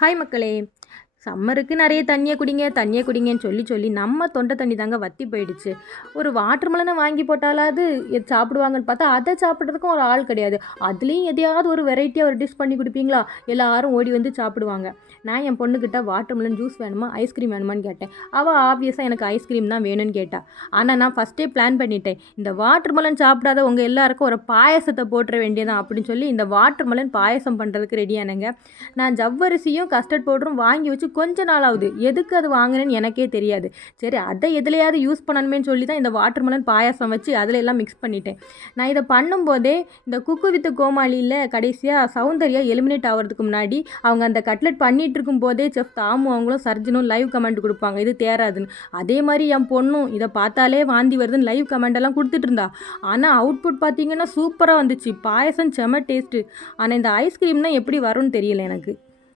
Hi மக்களே! சம்மருக்கு நிறைய தண்ணிய குடிங்க, தண்ணிய குடிங்கன்னு சொல்லி சொல்லி நம்ம தொண்டை தண்ணி தாங்க வத்தி போயிடுச்சு. ஒரு வாட்டர் மெலனை வாங்கி போட்டாலாவது சாப்பிடுவாங்கன்னு பார்த்தா, அதை சாப்பிட்றதுக்கும் ஒரு ஆள் கிடையாது. அதுலேயும் எதையாவது ஒரு வெரைட்டியாக ஒரு டிஷ் பண்ணி கொடுப்பீங்களா? எல்லாரும் ஓடி வந்து சாப்பிடுவாங்க. நான் என் பொண்ணுக்கிட்ட வாட்டர் மெலன் ஜூஸ் வேணுமா, ஐஸ்கிரீம் வேணுமான்னு கேட்டேன். அவள் ஆப்வியஸாக எனக்கு ஐஸ்கிரீம் தான் வேணும்னு கேட்டா. ஆனால் நான் ஃபஸ்ட்டே பிளான் பண்ணிட்டேன். இந்த வாட்டர் மெலன் சாப்பிடாத உங்கள் எல்லாருக்கும் ஒரு பாயசத்தை போட்டுற வேண்டியதான் அப்படின்னு சொல்லி இந்த வாட்டர் மெலன் பாயசம் பண்ணுறதுக்கு ரெடியானங்க. நான் ஜவ்வரிசியும் கஸ்டர்ட் பவுடரும் வாங்கி வச்சு கொஞ்ச நாள் ஆகுது. எதுக்கு அது வாங்கினேன்னு எனக்கே தெரியாது. சரி, அதை எதுலையாவது யூஸ் பண்ணணுமேன்னு சொல்லி தான் இந்த வாட்டர் மெலன் பாயாசம் வச்சு அதில் எல்லாம் மிக்ஸ் பண்ணிட்டேன். நான் இதை பண்ணும்போதே இந்த குக்கு வித் கோமாளியில் கடைசியாக சௌந்தர்யா எலிமினேட் ஆகிறதுக்கு முன்னாடி அவங்க அந்த கட்லெட் பண்ணிட்டு இருக்கும் போதே செஃப் தாமு அவங்களும் சர்ஜனும் லைவ் கமெண்ட் கொடுப்பாங்க, இது தேராதுன்னு. அதே மாதிரி என் பொண்ணும் இதை பார்த்தாலே வாந்தி வருதுன்னு லைவ் கமெண்ட் எல்லாம் கொடுத்துட்டு இருந்தா. ஆனால் அவுட்புட் பார்த்தீங்கன்னா சூப்பராக வந்துச்சு. பாயசம் செம டேஸ்ட்டு. ஆனால் இந்த ஐஸ்கிரீம்னா எப்படி வரும்னு தெரியல எனக்கு.